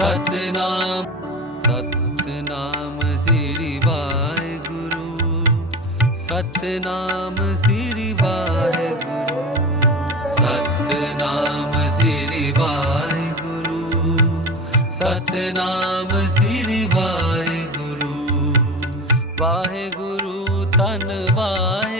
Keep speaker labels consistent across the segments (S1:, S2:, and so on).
S1: ਸਤਨਾਮ ਸਤਨਾਮ ਸ੍ਰੀ ਵਾਹਿਗੁਰੂ, ਸਤਨਾਮ ਸ੍ਰੀ ਵਾਹਿਗੁਰੂ, ਸਤਨਾਮ ਸ੍ਰੀ ਵਾਹਿਗੁਰੂ, ਸਤਨਾਮ ਸ੍ਰੀ ਵਾਹਿਗੁਰੂ ਵਾਹਿਗੁਰੂ ਤਨ ਵਾਹਿਗੁਰੂ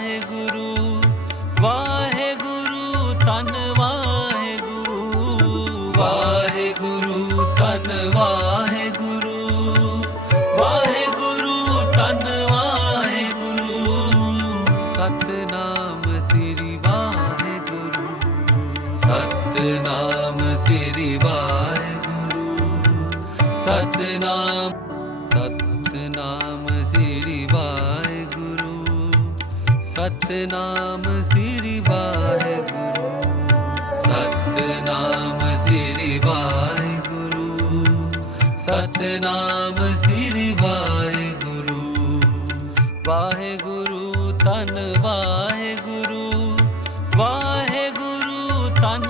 S1: ਸਤਨਾਮ ਸ੍ਰੀ ਵਾਹਿਗੁਰੂ। ਸਤਨਾਮ ਸਤਨਾਮ ਸ੍ਰੀ ਵਾਹਿਗੁਰੂ। ਸਤਨਾਮ ਸ੍ਰੀ ਵਾਹਿਗੁਰੂ। ਸਤਨਾਮ ਸ੍ਰੀ ਵਾਹਿਗੁਰੂ। ਸਤਨਾਮ ਸ੍ਰੀ ਵਾਹਿਗੁਰੂ। ਵਾਹਿਗੁਰੂ ਧੰਨ ਵਾਹਿਗੁਰੂ। ਵਾਹਿਗੁਰੂ ਤਨ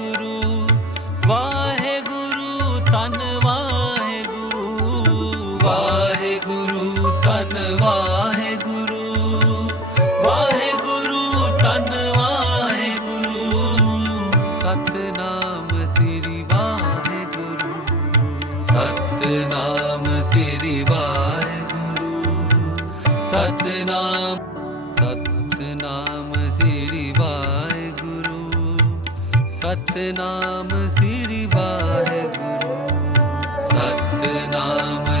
S1: ਵਾਹਿਗੁਰੂ ਵਾਹਿਗੁਰੂ ਵਾਹਿਗੁਰੂ ਧੰਨ ਵਾਹਿਗੁਰੂ। ਸਤਨਾਮ ਸ੍ਰੀ ਵਾਹਿਗੁਰੂ, ਸਤਨਾਮ ਸ੍ਰੀ ਵਾਹਿਗੁਰੂ। ਸਤਨਾਮ ਸਤਨਾਮ ਸ੍ਰੀ ਵਾਹਿਗੁਰੂ, ਸਤਨਾਮ ਸ੍ਰੀ ਵਾਹਿਗੁਰੂ। ਸਤਨਾਮ